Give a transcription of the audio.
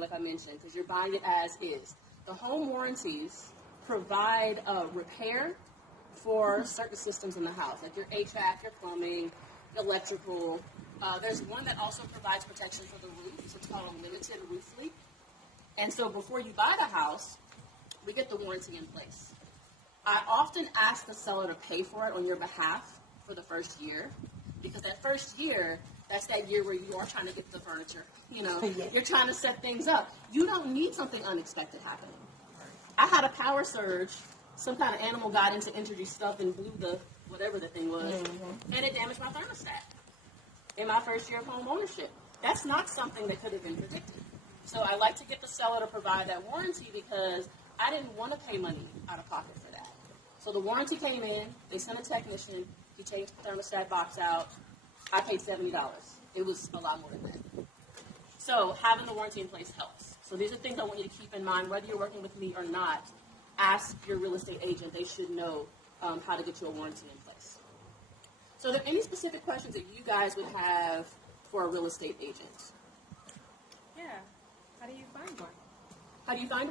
like I mentioned, because you're buying it as is. The home warranties provide repair for certain systems in the house, like your HVAC, your plumbing, electrical. There's one that also provides protection for the roof. So it's called a limited roof leak. And so before you buy the house, we get the warranty in place. I often ask the seller to pay for it on your behalf for the first year, because that first year, that's that year where you are trying to get the furniture. You're trying to set things up. You don't need something unexpected happening. I had a power surge. Some kind of animal got into energy stuff and blew the whatever the thing was, and it damaged my thermostat in my first year of home ownership. That's not something that could have been predicted. So I like to get the seller to provide that warranty because I didn't want to pay money out of pocket for that. So the warranty came in, they sent a technician, he changed the thermostat box out, I paid $70. It was a lot more than that. So having the warranty in place helps. So these are things I want you to keep in mind, whether you're working with me or not. Ask your real estate agent. They should know how to get you a warranty in place. So are there any specific questions that you guys would have for a real estate agent? Yeah. How do you find one? How do you find one?